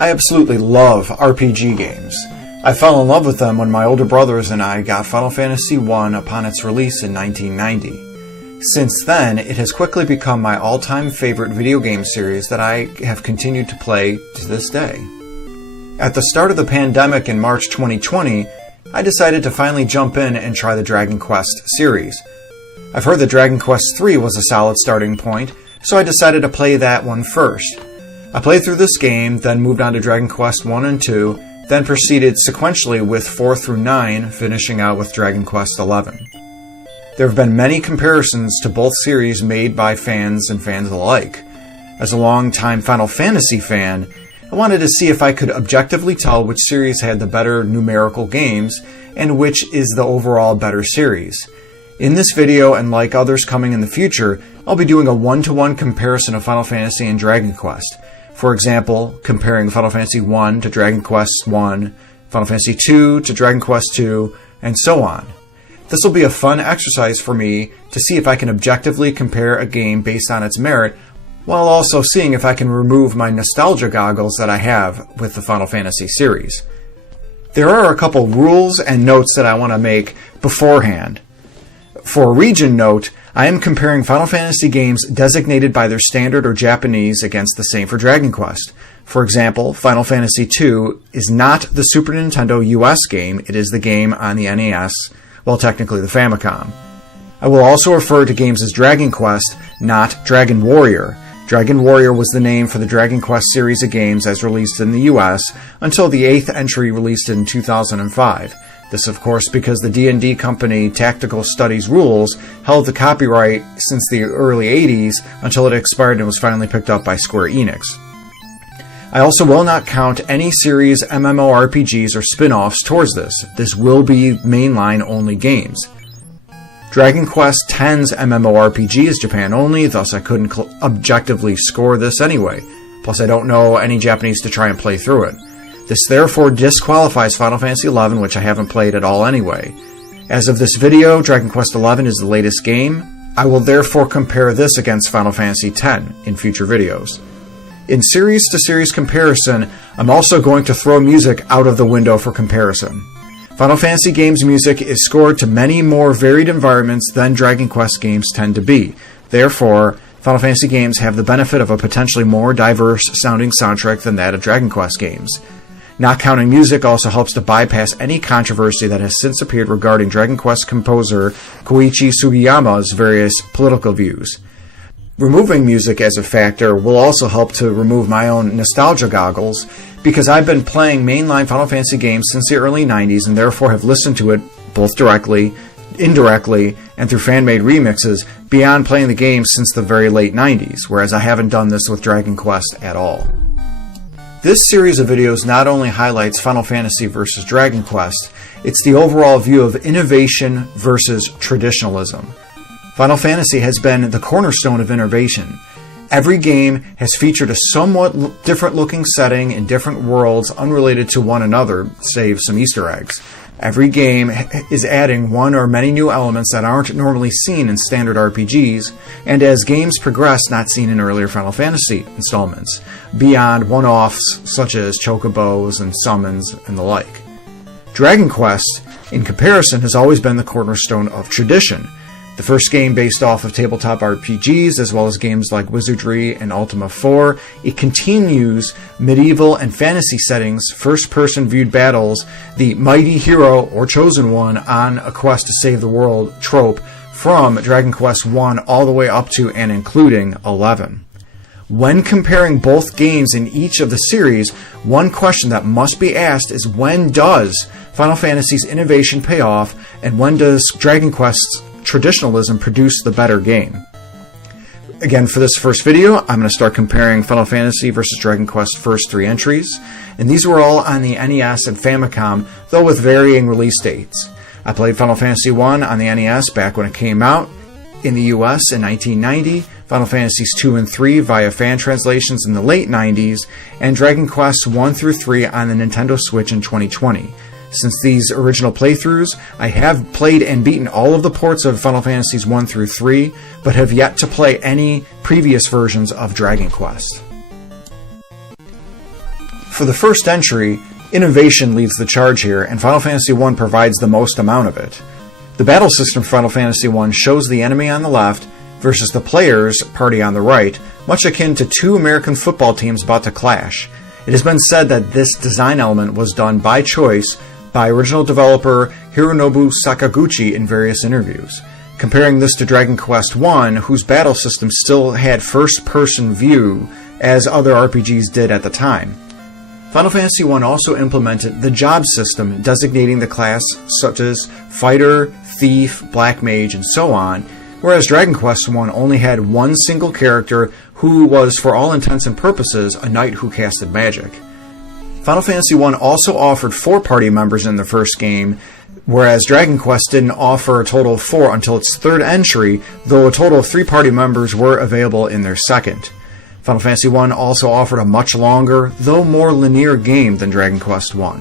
I absolutely love RPG games. I fell in love with them when my older brothers and I got Final Fantasy I upon its release in 1990. Since then, it has quickly become my all-time favorite video game series that I have continued to play to this day. At the start of the pandemic in March 2020, I decided to finally jump in and try the Dragon Quest series. I've heard that Dragon Quest III was a solid starting point, so I decided to play that one first. I played through this game, then moved on to Dragon Quest I and II, then proceeded sequentially with 4 through 9, finishing out with Dragon Quest XI. There have been many comparisons to both series made by fans and fans alike. As a longtime Final Fantasy fan, I wanted to see if I could objectively tell which series had the better numerical games and which is the overall better series. In this video, and like others coming in the future, I'll be doing a one-to-one comparison of Final Fantasy and Dragon Quest. For example, comparing Final Fantasy I to Dragon Quest I, Final Fantasy II to Dragon Quest II, and so on. This will be a fun exercise for me to see if I can objectively compare a game based on its merit, while also seeing if I can remove my nostalgia goggles that I have with the Final Fantasy series. There are a couple rules and notes that I want to make beforehand. For a region note, I am comparing Final Fantasy games designated by their standard or Japanese against the same for Dragon Quest. For example, Final Fantasy II is not the Super Nintendo US game, it is the game on the NES, well technically the Famicom. I will also refer to games as Dragon Quest, not Dragon Warrior. Dragon Warrior was the name for the Dragon Quest series of games as released in the US until the 8th entry released in 2005. This, of course, because the D&D company Tactical Studies Rules held the copyright since the early 80s until it expired and was finally picked up by Square Enix. I also will not count any series MMORPGs or spin-offs towards this. This will be mainline only games. Dragon Quest X's MMORPG is Japan only, thus I couldn't objectively score this anyway. Plus I don't know any Japanese to try and play through it. This therefore disqualifies Final Fantasy XI, which I haven't played at all anyway. As of this video, Dragon Quest XI is the latest game. I will therefore compare this against Final Fantasy X in future videos. In series-to-series comparison, I'm also going to throw music out of the window for comparison. Final Fantasy games' music is scored to many more varied environments than Dragon Quest games tend to be. Therefore, Final Fantasy games have the benefit of a potentially more diverse-sounding soundtrack than that of Dragon Quest games. Not counting music also helps to bypass any controversy that has since appeared regarding Dragon Quest composer Koichi Sugiyama's various political views. Removing music as a factor will also help to remove my own nostalgia goggles, because I've been playing mainline Final Fantasy games since the early 90s and therefore have listened to it both directly, indirectly, and through fan-made remixes beyond playing the game since the very late 90s, whereas I haven't done this with Dragon Quest at all. This series of videos not only highlights Final Fantasy versus Dragon Quest, it's the overall view of innovation versus traditionalism. Final Fantasy has been the cornerstone of innovation. Every game has featured a somewhat different looking setting in different worlds unrelated to one another, save some Easter eggs. Every game is adding one or many new elements that aren't normally seen in standard RPGs, and as games progress, not seen in earlier Final Fantasy installments, beyond one-offs such as chocobos and summons and the like. Dragon Quest, in comparison, has always been the cornerstone of tradition. The first game based off of tabletop RPGs, as well as games like Wizardry and Ultima 4, it continues medieval and fantasy settings, first-person viewed battles, the mighty hero or chosen one on a quest to save the world trope from Dragon Quest I all the way up to and including 11. When comparing both games in each of the series, one question that must be asked is when does Final Fantasy's innovation pay off, and when does Dragon Quest's traditionalism produce the better game? Again, for this first video, I'm going to start comparing Final Fantasy versus Dragon Quest first 3 entries, and these were all on the NES and Famicom, though with varying release dates. I played Final Fantasy I on the NES back when it came out in the US in 1990, Final Fantasies 2 and 3 via fan translations in the late 90s, and Dragon Quest 1 through 3 on the Nintendo Switch in 2020. Since these original playthroughs, I have played and beaten all of the ports of Final Fantasies 1 through 3, but have yet to play any previous versions of Dragon Quest. For the first entry, innovation leads the charge here, and Final Fantasy I provides the most amount of it. The battle system for Final Fantasy I shows the enemy on the left versus the player's party on the right, much akin to two American football teams about to clash. It has been said that this design element was done by choice by original developer Hironobu Sakaguchi in various interviews. Comparing this to Dragon Quest I, whose battle system still had first-person view, as other RPGs did at the time. Final Fantasy I also implemented the job system, designating the class such as Fighter, Thief, Black Mage, and so on, whereas Dragon Quest I only had one single character who was, for all intents and purposes, a knight who casted magic. Final Fantasy I also offered 4 party members in the first game, whereas Dragon Quest didn't offer a total of 4 until its third entry, though a total of 3 party members were available in their second. Final Fantasy I also offered a much longer, though more linear game than Dragon Quest I.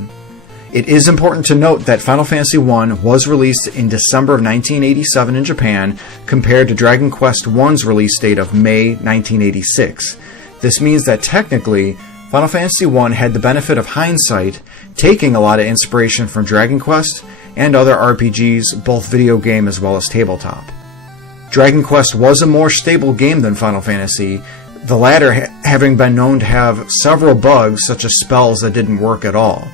It is important to note that Final Fantasy I was released in December of 1987 in Japan, compared to Dragon Quest I's release date of May 1986. This means that technically, Final Fantasy I had the benefit of hindsight, taking a lot of inspiration from Dragon Quest and other RPGs, both video game as well as tabletop. Dragon Quest was a more stable game than Final Fantasy, the latter having been known to have several bugs such as spells that didn't work at all.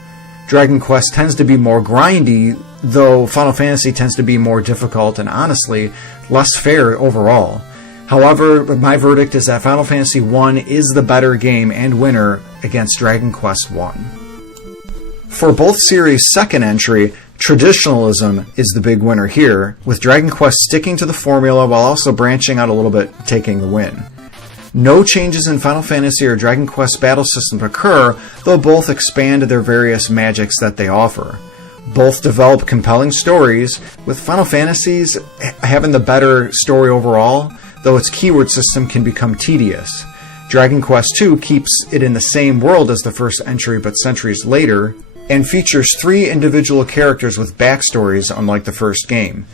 Dragon Quest tends to be more grindy, though Final Fantasy tends to be more difficult and honestly less fair overall. However, my verdict is that Final Fantasy I is the better game and winner against Dragon Quest I. For both series' second entry, traditionalism is the big winner here, with Dragon Quest sticking to the formula while also branching out a little bit, taking the win. No changes in Final Fantasy or Dragon Quest battle systems occur, though both expand their various magics that they offer. Both develop compelling stories, with Final Fantasy's having the better story overall, though its keyword system can become tedious. Dragon Quest II keeps it in the same world as the first entry but centuries later, and features 3 individual characters with backstories unlike the first game.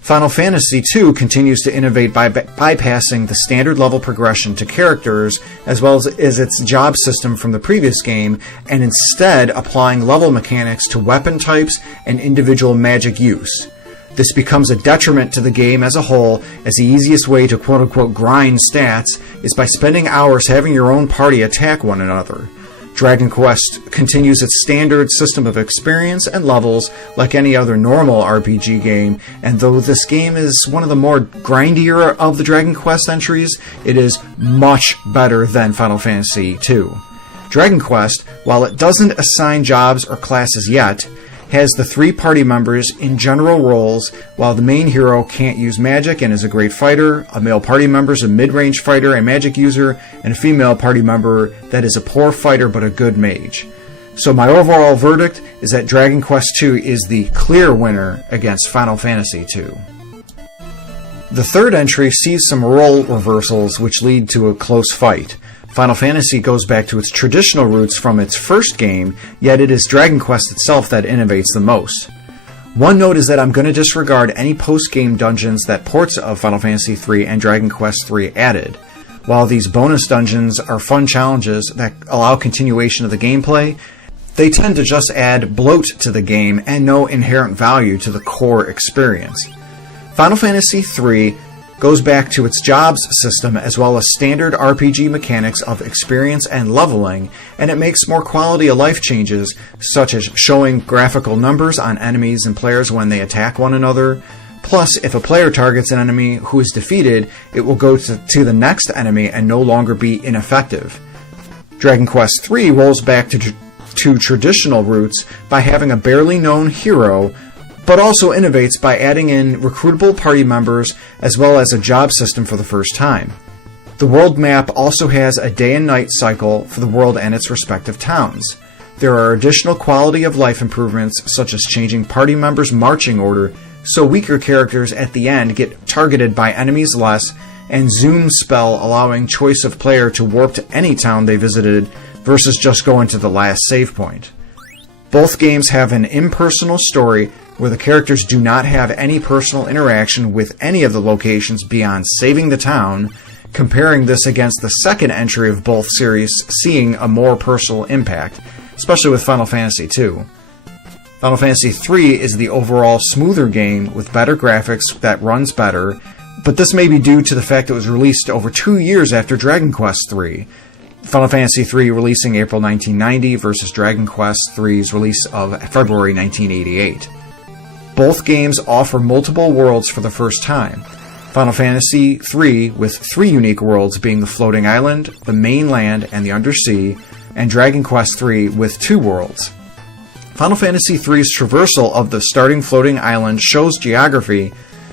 Final Fantasy II continues to innovate by bypassing the standard level progression to characters as well as its job system from the previous game, and instead applying level mechanics to weapon types and individual magic use. This becomes a detriment to the game as a whole, as the easiest way to quote-unquote grind stats is by spending hours having your own party attack one another. Dragon Quest continues its standard system of experience and levels like any other normal RPG game, and though this game is one of the more grindier of the Dragon Quest entries, it is much better than Final Fantasy II. Dragon Quest, while it doesn't assign jobs or classes yet, has the 3 party members in general roles, while the main hero can't use magic and is a great fighter, a male party member is a mid-range fighter and magic user, and a female party member that is a poor fighter but a good mage. So my overall verdict is that Dragon Quest II is the clear winner against Final Fantasy II. The third entry sees some role reversals which lead to a close fight. Final Fantasy goes back to its traditional roots from its first game, yet it is Dragon Quest itself that innovates the most. One note is that I'm going to disregard any post-game dungeons that ports of Final Fantasy III and Dragon Quest III added. While these bonus dungeons are fun challenges that allow continuation of the gameplay, they tend to just add bloat to the game and no inherent value to the core experience. Final Fantasy III goes back to its jobs system as well as standard RPG mechanics of experience and leveling, and it makes more quality of life changes such as showing graphical numbers on enemies and players when they attack one another. Plus, if a player targets an enemy who is defeated, it will go to the next enemy and no longer be ineffective. Dragon Quest III rolls back to traditional roots by having a barely known hero, but also innovates by adding in recruitable party members as well as a job system for the first time. The world map also has a day and night cycle for the world and its respective towns. There are additional quality of life improvements such as changing party members' marching order so weaker characters at the end get targeted by enemies less, and Zoom spell allowing choice of player to warp to any town they visited versus just going to the last save point. Both games have an impersonal story where the characters do not have any personal interaction with any of the locations beyond saving the town, comparing this against the second entry of both series seeing a more personal impact, especially with Final Fantasy II. Final Fantasy III is the overall smoother game with better graphics that runs better, but this may be due to the fact it was released over 2 years after Dragon Quest III. Final Fantasy III releasing April 1990 versus Dragon Quest III's release of February 1988. Both games offer multiple worlds for the first time. Final Fantasy III with 3 unique worlds being the Floating Island, the Mainland, and the Undersea, and Dragon Quest III with 2 worlds. Final Fantasy III's traversal of the starting floating island shows geography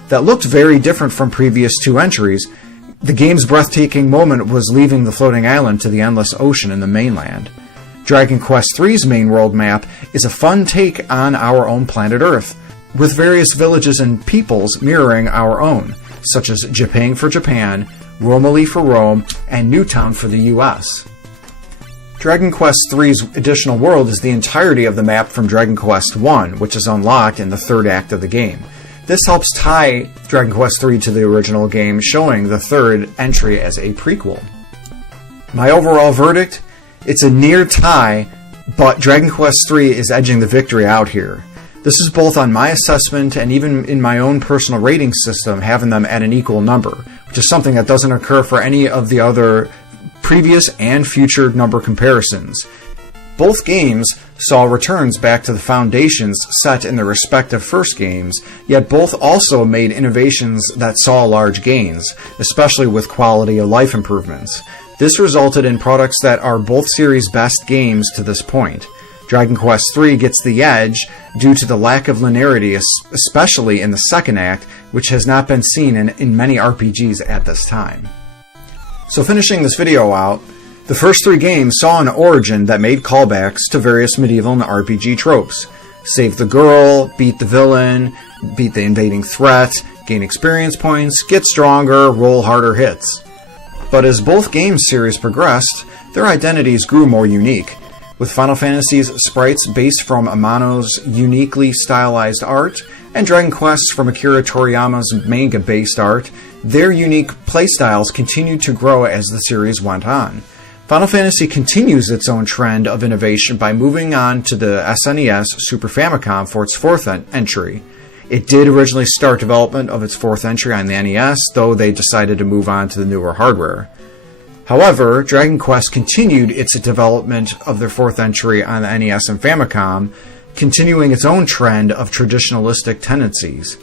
that looked very different from previous 2 entries. The game's breathtaking moment was leaving the floating island to the endless ocean in the mainland. Dragon Quest III's main world map is a fun take on our own planet Earth, with various villages and peoples mirroring our own, such as Japan for Japan, Romilly for Rome, and Newtown for the US. Dragon Quest III's additional world is the entirety of the map from Dragon Quest I, which is unlocked in the 3rd act of the game. This helps tie Dragon Quest III to the original game, showing the 3rd entry as a prequel. My overall verdict? It's a near tie, but Dragon Quest III is edging the victory out here. This is both on my assessment and even in my own personal rating system, having them at an equal number, which is something that doesn't occur for any of the other previous and future number comparisons. Both games saw returns back to the foundations set in their respective first games, yet both also made innovations that saw large gains, especially with quality of life improvements. This resulted in products that are both series' best games to this point. Dragon Quest III gets the edge due to the lack of linearity, especially in the 2nd act, which has not been seen in many RPGs at this time. So finishing this video out, the first 3 games saw an origin that made callbacks to various medieval and RPG tropes. Save the girl, beat the villain, beat the invading threat, gain experience points, get stronger, roll harder hits. But as both game series progressed, their identities grew more unique. With Final Fantasy's sprites based from Amano's uniquely stylized art, and Dragon Quest from Akira Toriyama's manga-based art, their unique playstyles continued to grow as the series went on. Final Fantasy continues its own trend of innovation by moving on to the SNES Super Famicom for its 4th entry. It did originally start development of its 4th entry on the NES, though they decided to move on to the newer hardware. However, Dragon Quest continued its development of their 4th entry on the NES and Famicom, continuing its own trend of traditionalistic tendencies.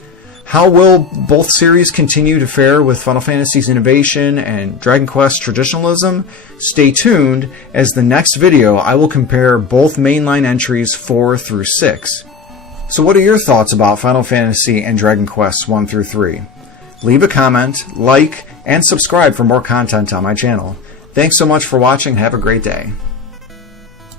How will both series continue to fare with Final Fantasy's innovation and Dragon Quest traditionalism? Stay tuned, as the next video I will compare both mainline entries 4 through 6. So what are your thoughts about Final Fantasy and Dragon Quest 1 through 3? Leave a comment, like, and subscribe for more content on my channel. Thanks so much for watching and have a great day.